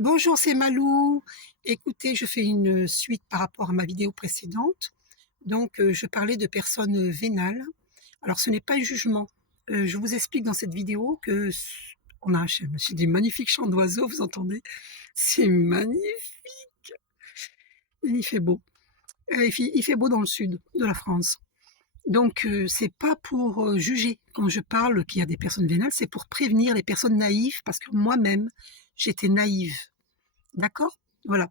Bonjour, c'est Malou. Écoutez, je fais une suite par rapport à ma vidéo précédente. Donc, je parlais de personnes vénales. Alors, ce n'est pas un jugement. Je vous explique dans cette vidéo que on a j'ai des magnifiques chants d'oiseaux, vous entendez? C'est magnifique. Il fait beau. Il fait beau dans le sud de la France. Donc, c'est pas pour juger quand je parle qu'il y a des personnes vénales, c'est pour prévenir les personnes naïves, parce que moi-même, j'étais naïve. D'accord? Voilà.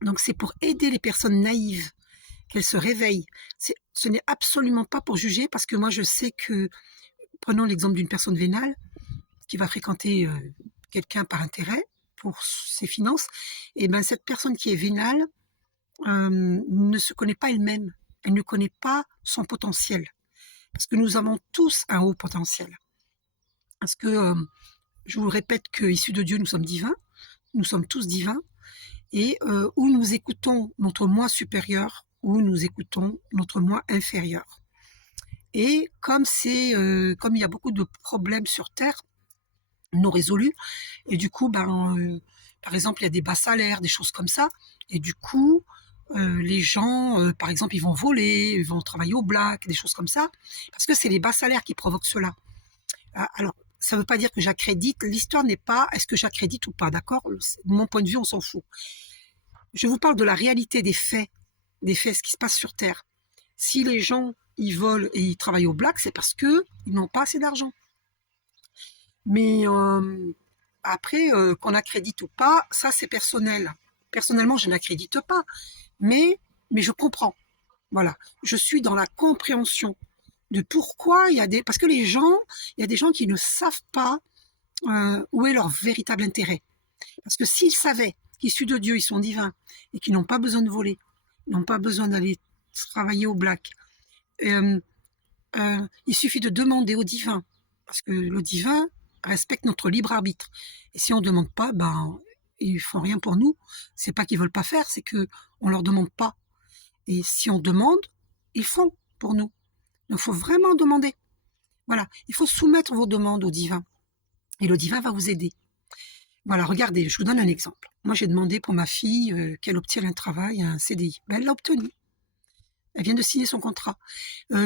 Donc c'est pour aider les personnes naïves, qu'elles se réveillent. Ce n'est absolument pas pour juger, parce que moi je sais que, prenons l'exemple d'une personne vénale qui va fréquenter quelqu'un par intérêt pour ses finances, et bien cette personne qui est vénale ne se connaît pas elle-même, elle ne connaît pas son potentiel, parce que nous avons tous un haut potentiel. Parce que je vous répète que issus de Dieu, nous sommes divins, nous sommes tous divins, et où nous écoutons notre moi supérieur, ou nous écoutons notre moi inférieur. Et comme il y a beaucoup de problèmes sur Terre non résolus, et du coup, par exemple, il y a des bas salaires, des choses comme ça, et du coup, les gens, par exemple, ils vont voler, ils vont travailler au black, des choses comme ça, parce que c'est les bas salaires qui provoquent cela. Alors, ça ne veut pas dire que j'accrédite, l'histoire n'est pas est-ce que j'accrédite ou pas, d'accord? De mon point de vue, on s'en fout. Je vous parle de la réalité des faits, ce qui se passe sur Terre. Si les gens, ils volent et ils travaillent au black, c'est parce qu'ils n'ont pas assez d'argent. Mais après, qu'on accrédite ou pas, ça c'est personnel. Personnellement, je n'accrédite pas, mais je comprends. Voilà, je suis dans la compréhension de pourquoi il y a des... Parce que il y a des gens qui ne savent pas où est leur véritable intérêt. Parce que s'ils savaient qu'issus de Dieu, ils sont divins, et qu'ils n'ont pas besoin de voler, ils n'ont pas besoin d'aller travailler au black, il suffit de demander au divin, parce que le divin respecte notre libre arbitre. Et si on ne demande pas, ils font rien pour nous. C'est pas qu'ils veulent pas faire, c'est que on leur demande pas. Et si on demande, ils font pour nous. Donc, il faut vraiment demander. Voilà, il faut soumettre vos demandes au divin, et le divin va vous aider. Voilà, regardez, je vous donne un exemple. Moi, j'ai demandé pour ma fille qu'elle obtienne un travail, un CDI. Elle l'a obtenu. Elle vient de signer son contrat.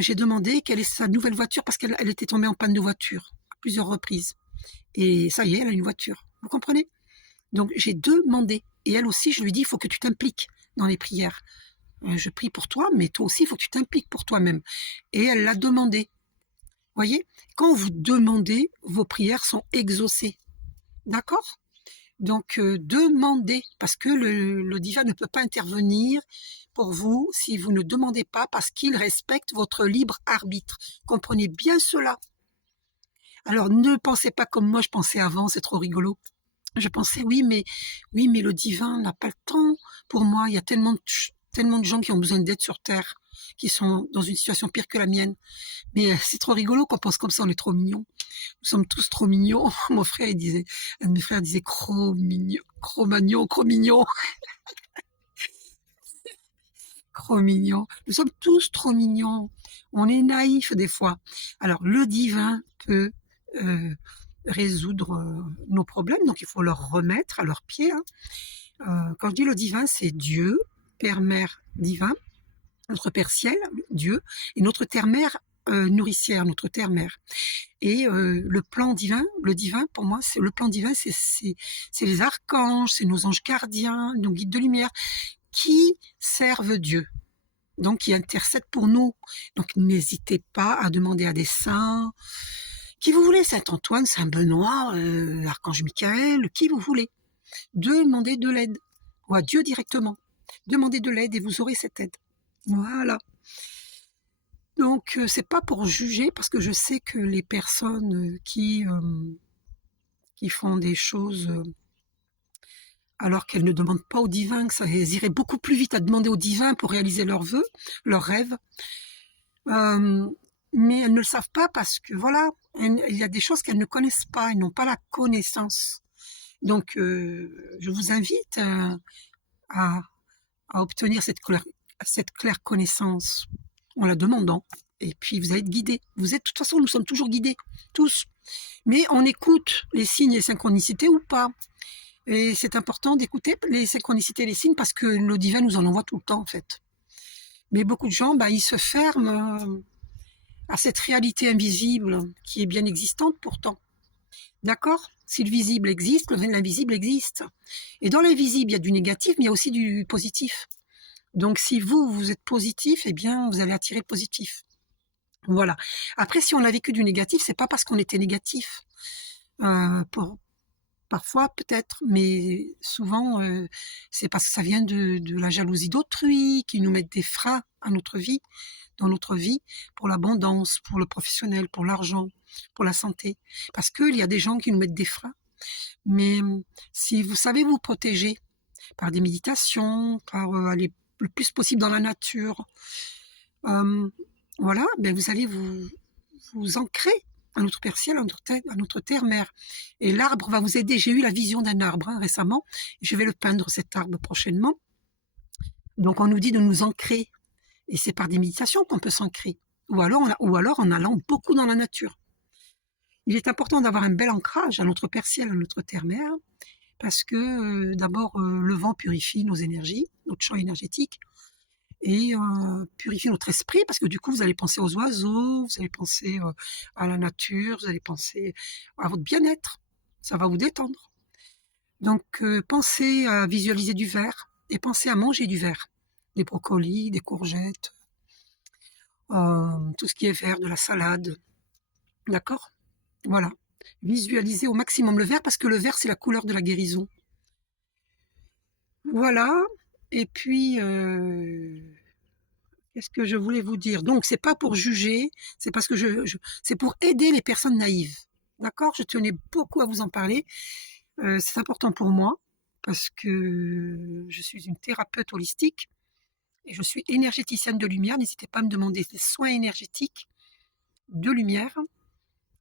J'ai demandé quelle est sa nouvelle voiture, parce qu'elle était tombée en panne de voiture à plusieurs reprises. Et ça y est, elle a une voiture. Vous comprenez? Donc, j'ai demandé. Et elle aussi, je lui dis, il faut que tu t'impliques dans les prières. Je prie pour toi, mais toi aussi, il faut que tu t'impliques pour toi-même. Et elle l'a demandé. Voyez? Quand vous demandez, vos prières sont exaucées. D'accord? Donc, demandez, parce que le divin ne peut pas intervenir pour vous si vous ne demandez pas, parce qu'il respecte votre libre arbitre. Comprenez bien cela. Alors, ne pensez pas comme moi je pensais avant, c'est trop rigolo. Je pensais, oui, mais le divin n'a pas le temps pour moi. Il y a tellement de gens qui ont besoin d'aide sur Terre, qui sont dans une situation pire que la mienne. Mais c'est trop rigolo qu'on pense comme ça, on est trop mignons. Nous sommes tous trop mignons. Mon frère, un de mes frères disait, trop mignon, trop mignon, trop mignon, trop mignon. Nous sommes tous trop mignons. On est naïfs des fois. Alors, le divin peut résoudre nos problèmes, donc il faut leur remettre à leurs pieds. Quand je dis le divin, c'est Dieu, Père, Mère, divin, notre Père ciel, Dieu, et notre terre-mère nourricière, notre terre-mère. Et le plan divin, pour moi, c'est le plan divin, c'est les archanges, c'est nos anges gardiens, nos guides de lumière, qui servent Dieu, donc qui intercèdent pour nous. Donc n'hésitez pas à demander à des saints, qui vous voulez, Saint Antoine, Saint Benoît, Archange Michael, qui vous voulez. Demandez de l'aide, ou à Dieu directement. Demandez de l'aide et vous aurez cette aide. Voilà. Donc, c'est pas pour juger, parce que je sais que les personnes qui font des choses alors qu'elles ne demandent pas au divin, que ça irait beaucoup plus vite à demander au divin pour réaliser leurs vœux, leurs rêves. Mais elles ne le savent pas, parce que voilà, il y a des choses qu'elles ne connaissent pas, elles n'ont pas la connaissance. Donc, je vous invite à obtenir cette claire connaissance en la demandant. Et puis, vous allez être guidés. De toute façon, nous sommes toujours guidés, tous. Mais on écoute les signes et synchronicités ou pas. Et c'est important d'écouter les synchronicités et les signes parce que le divin nous en envoie tout le temps, en fait. Mais beaucoup de gens, bah, ils se ferment à cette réalité invisible qui est bien existante pourtant. D'accord? Si le visible existe, l'invisible existe. Et dans l'invisible, il y a du négatif, mais il y a aussi du positif. Donc si vous êtes positif, eh bien, vous allez attirer le positif. Voilà. Après, si on a vécu du négatif, c'est pas parce qu'on était négatif. Pour, parfois, peut-être, mais souvent, c'est parce que ça vient de la jalousie d'autrui, qui nous mettent des freins à notre vie, dans notre vie, pour l'abondance, pour le professionnel, pour l'argent, pour la santé. Parce qu'il y a des gens qui nous mettent des freins. Mais si vous savez vous protéger par des méditations, par aller le plus possible dans la nature, voilà, ben vous allez vous ancrer à notre Père Ciel, à notre terre-mère. Et l'arbre va vous aider. J'ai eu la vision d'un arbre récemment. Je vais le peindre, cet arbre, prochainement. Donc on nous dit de nous ancrer. Et c'est par des méditations qu'on peut s'ancrer. Ou alors en allant beaucoup dans la nature. Il est important d'avoir un bel ancrage à notre Père Ciel, à notre terre-mère, parce que d'abord, le vent purifie nos énergies, notre champ énergétique, et purifie notre esprit, parce que du coup, vous allez penser aux oiseaux, vous allez penser à la nature, vous allez penser à votre bien-être. Ça va vous détendre. Donc, pensez à visualiser du vert et pensez à manger du vert. Des brocolis, des courgettes, tout ce qui est vert, de la salade. D'accord? Voilà. Visualisez au maximum le vert, parce que le vert, c'est la couleur de la guérison. Voilà. Et puis, qu'est-ce que je voulais vous dire? Donc, c'est pas pour juger, c'est parce que c'est pour aider les personnes naïves. D'accord? Je tenais beaucoup à vous en parler. C'est important pour moi parce que je suis une thérapeute holistique et je suis énergéticienne de lumière. N'hésitez pas à me demander des soins énergétiques de lumière.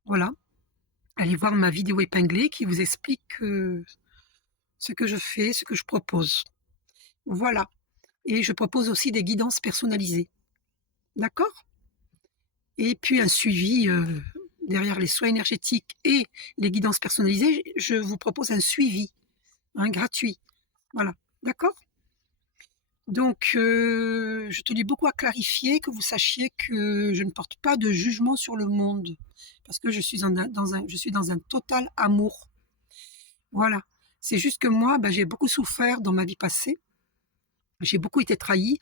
Voilà. Allez voir ma vidéo épinglée qui vous explique ce que je fais, ce que je propose. Voilà. Et je propose aussi des guidances personnalisées. D'accord? Et puis un suivi derrière les soins énergétiques et les guidances personnalisées, je vous propose un suivi gratuit. Voilà. D'accord? Donc, je tenais beaucoup à clarifier, que vous sachiez que je ne porte pas de jugement sur le monde, parce que je suis dans un total amour. Voilà. C'est juste que moi, j'ai beaucoup souffert dans ma vie passée. J'ai beaucoup été trahie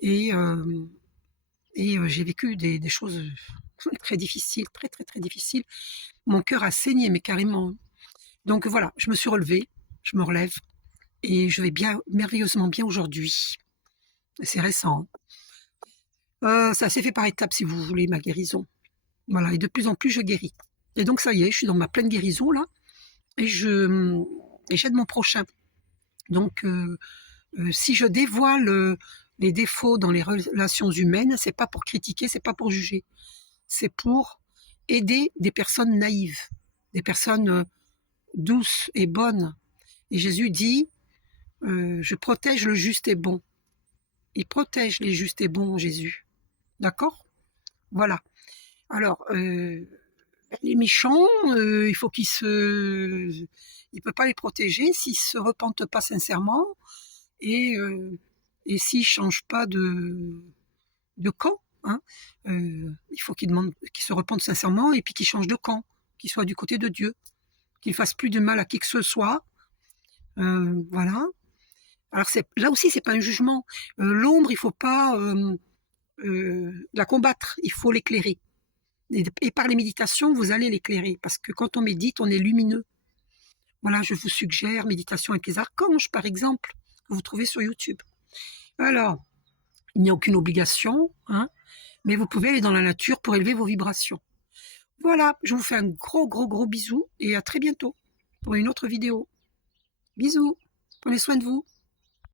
et j'ai vécu des choses très difficiles, très très très difficiles. Mon cœur a saigné, mais carrément. Donc voilà, je me suis relevée, je me relève et je vais bien, merveilleusement bien aujourd'hui. C'est récent. Ça s'est fait par étapes, si vous voulez, ma guérison. Voilà, et de plus en plus, je guéris. Et donc ça y est, je suis dans ma pleine guérison là, et j'aide mon prochain. Donc si je dévoile les défauts dans les relations humaines, c'est pas pour critiquer, c'est pas pour juger, c'est pour aider des personnes naïves, des personnes douces et bonnes. Et Jésus dit, je protège le juste et bon. Il protège les justes et bons, Jésus. D'accord? Voilà. Alors, les méchants, il faut il peut pas les protéger s'ils se repentent pas sincèrement et s'ils changent pas de camp. Hein. Il faut qu'ils se repentent sincèrement et puis qu'ils changent de camp, qu'ils soient du côté de Dieu, qu'ils fassent plus de mal à qui que ce soit. Voilà. Alors là aussi, c'est pas un jugement. L'ombre, il faut pas la combattre, il faut l'éclairer. Et par les méditations, vous allez l'éclairer, parce que quand on médite, on est lumineux. Voilà, je vous suggère méditation avec les archanges, par exemple, que vous trouvez sur YouTube. Alors, il n'y a aucune obligation, mais vous pouvez aller dans la nature pour élever vos vibrations. Voilà, je vous fais un gros, gros, gros bisou et à très bientôt pour une autre vidéo. Bisous, prenez soin de vous.